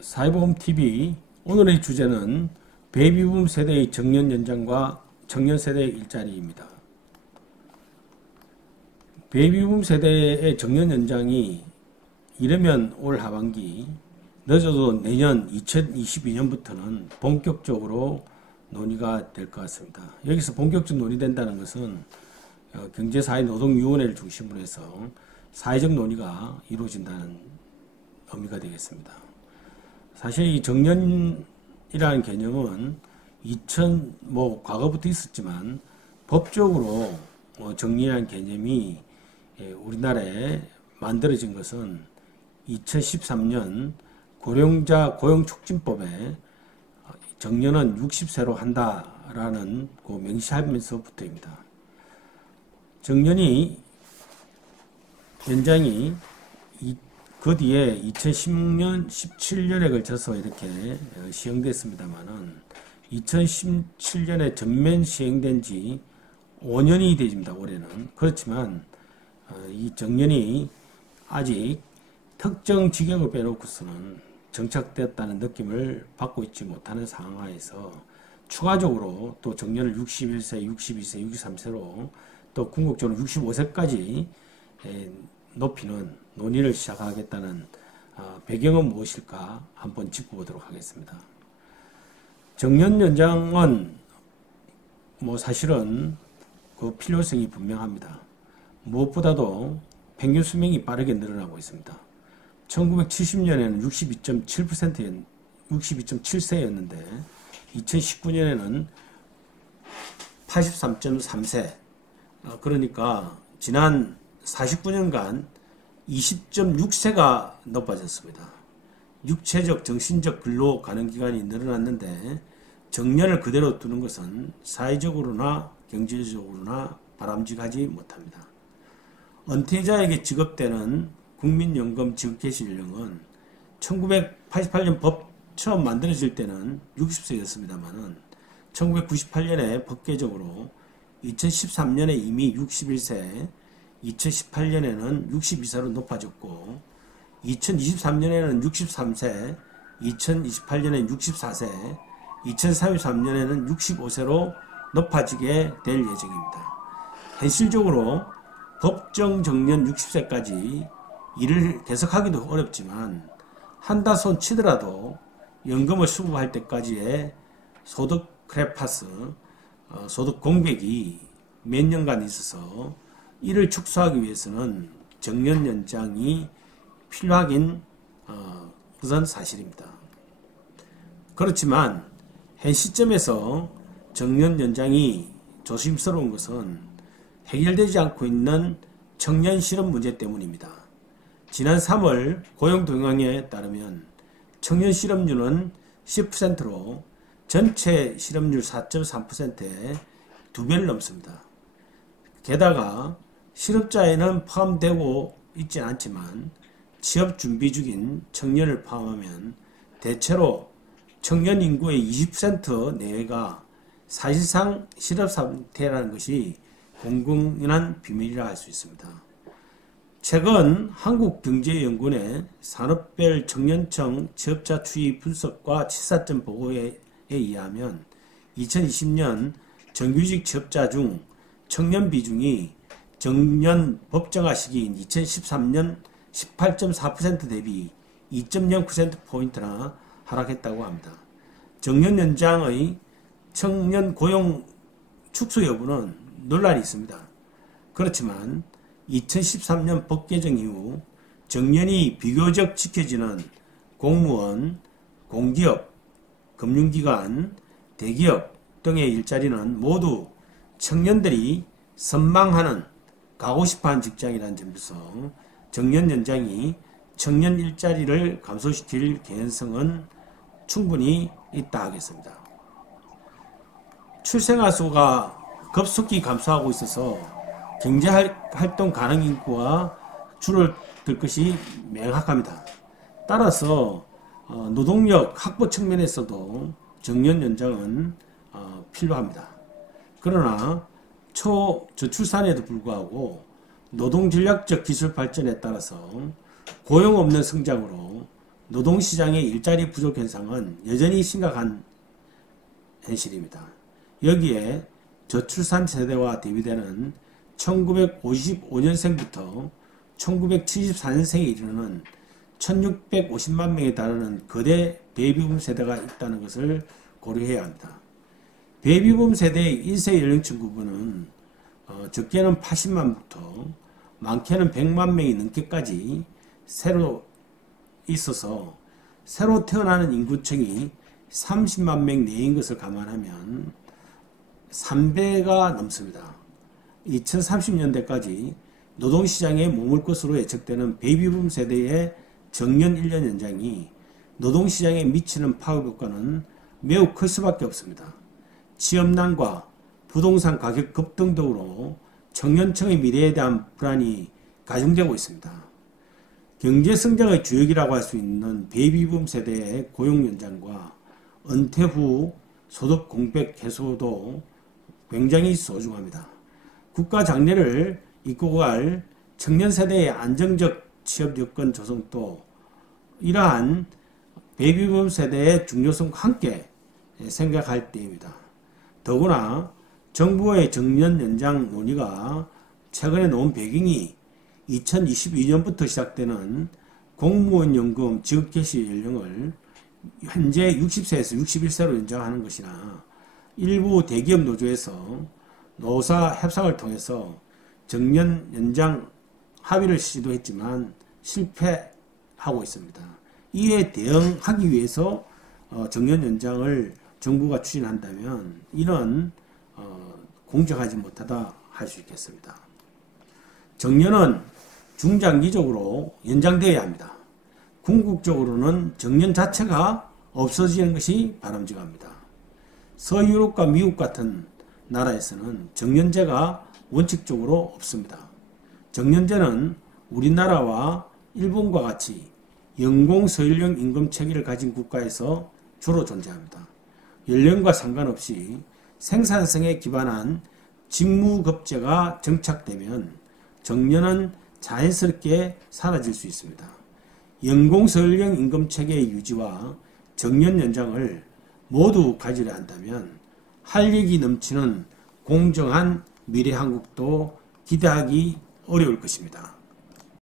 사회보험TV 오늘의 주제는 베이비붐 세대의 정년 연장과 청년 세대의 일자리입니다. 베이비붐 세대의 정년 연장이 이르면 올 하반기, 늦어도 내년 2022년부터는 본격적으로 논의가 될 것 같습니다. 여기서 본격적 논의된다는 것은 경제사회노동위원회를 중심으로 해서 사회적 논의가 이루어진다는 의미가 되겠습니다. 사실 이 정년이라는 개념은 과거부터 있었지만 법적으로 정년이라는 개념이 우리나라에 만들어진 것은 2013년 고령자 고용촉진법에 정년은 60세로 한다라는 그 명시하면서부터입니다. 정년이 연장이 그 뒤에 2016년, 17년에 걸쳐서 이렇게 시행됐습니다만은 2017년에 전면 시행된 지 5년이 되집니다. 올해는. 그렇지만 이 정년이 아직 특정 직역을 빼놓고서는 정착되었다는 느낌을 받고 있지 못하는 상황에서 추가적으로 또 정년을 61세, 62세, 63세로 또 궁극적으로 65세까지 높이는 논의를 시작하겠다는 배경은 무엇일까 한번 짚어보도록 하겠습니다. 정년 연장은 사실은 그 필요성이 분명합니다. 무엇보다도 평균 수명이 빠르게 늘어나고 있습니다. 1970년에는 62.7세였는데 2019년에는 83.3세, 그러니까 지난 49년간 20.6세가 높아졌습니다. 육체적, 정신적 근로 가능 기간이 늘어났는데 정년을 그대로 두는 것은 사회적으로나 경제적으로나 바람직하지 못합니다. 은퇴자에게 지급되는 국민연금 지급 개시 연령은 1988년 법 처음 만들어질 때는 60세였습니다만은 1998년에 법 개정으로 2013년에 이미 61세, 2018년에는 62세로 높아졌고 2023년에는 63세, 2028년에는 64세, 2033년에는 65세로 높아지게 될 예정입니다. 현실적으로 법정 정년 60세까지 일을 계속하기도 어렵지만 한다손 치더라도 연금을 수급할 때까지의 소득 크레파스, 소득 공백이 몇 년간 있어서 이를 축소하기 위해서는 정년 연장이 필요하긴 그것은 사실입니다. 그렇지만 현 시점에서 정년 연장이 조심스러운 것은 해결되지 않고 있는 청년 실업 문제 때문입니다. 지난 3월 고용동향에 따르면 청년 실업률은 10%로 전체 실업률 4.3%에 2배를 넘습니다. 게다가 실업자에는 포함되고 있진 않지만 취업 준비 중인 청년을 포함하면 대체로 청년 인구의 20% 내외가 사실상 실업 상태라는 것이 공공연한 비밀이라 할 수 있습니다. 최근 한국경제연구원의 산업별 청년청 취업자 추이 분석과 취사점 보고에 의하면 2020년 정규직 취업자 중 청년 비중이 정년 법정화 시기인 2013년 18.4% 대비 2.0%포인트나 하락했다고 합니다. 정년 연장의 청년 고용 축소 여부는 논란이 있습니다. 그렇지만 2013년 법 개정 이후 정년이 비교적 지켜지는 공무원, 공기업, 금융기관, 대기업 등의 일자리는 모두 청년들이 선망하는 가고 싶어하는 직장이라는 점에서 정년 연장이 청년 일자리를 감소시킬 개연성은 충분히 있다 하겠습니다. 출생아 수가 급속히 감소하고 있어서 경제활동 가능 인구가 줄어들 것이 명확합니다. 따라서 노동력 확보 측면에서도 정년 연장은 필요합니다. 그러나 초저출산에도 불구하고 노동전략적 기술 발전에 따라서 고용 없는 성장으로 노동시장의 일자리 부족 현상은 여전히 심각한 현실입니다. 여기에 저출산 세대와 대비되는 1955년생부터 1974년생에 이르는 1650만 명에 달하는 거대 베이비붐 세대가 있다는 것을 고려해야 합니다. 베이비붐 세대의 1세 연령층 구분은 적게는 80만부터 많게는 100만 명이 넘게까지 새로 있어서 새로 태어나는 인구층이 30만 명 내인 것을 감안하면 3배가 넘습니다. 2030년대까지 노동시장에 머물 것으로 예측되는 베이비붐 세대의 정년 1년 연장이 노동시장에 미치는 파급 효과는 매우 클 수밖에 없습니다. 취업난과 부동산 가격 급등 등으로 청년층의 미래에 대한 불안이 가중되고 있습니다. 경제 성장의 주역이라고 할 수 있는 베이비붐 세대의 고용 연장과 은퇴 후 소득 공백 해소도 굉장히 소중합니다. 국가 장래를 이끌고 갈 청년 세대의 안정적 취업 여건 조성도 이러한 베이비붐 세대의 중요성과 함께 생각할 때입니다. 더구나 정부의 정년 연장 논의가 최근에 나온 배경이 2022년부터 시작되는 공무원 연금 지급 개시 연령을 현재 60세에서 61세로 연장하는 것이나 일부 대기업 노조에서 노사 협상을 통해서 정년 연장 합의를 시도했지만 실패하고 있습니다. 이에 대응하기 위해서 정년 연장을 정부가 추진한다면 이는 공정하지 못하다 할 수 있겠습니다. 정년은 중장기적으로 연장되어야 합니다. 궁극적으로는 정년 자체가 없어지는 것이 바람직합니다. 서유럽과 미국 같은 나라에서는 정년제가 원칙적으로 없습니다. 정년제는 우리나라와 일본과 같이 연공서열형 임금 체계를 가진 국가에서 주로 존재합니다. 연령과 상관없이 생산성에 기반한 직무급제가 정착되면 정년은 자연스럽게 사라질 수 있습니다. 연공서열형 임금 체계의 유지와 정년 연장을 모두 가지려 한다면 활력이 넘치는 공정한 미래 한국도 기대하기 어려울 것입니다.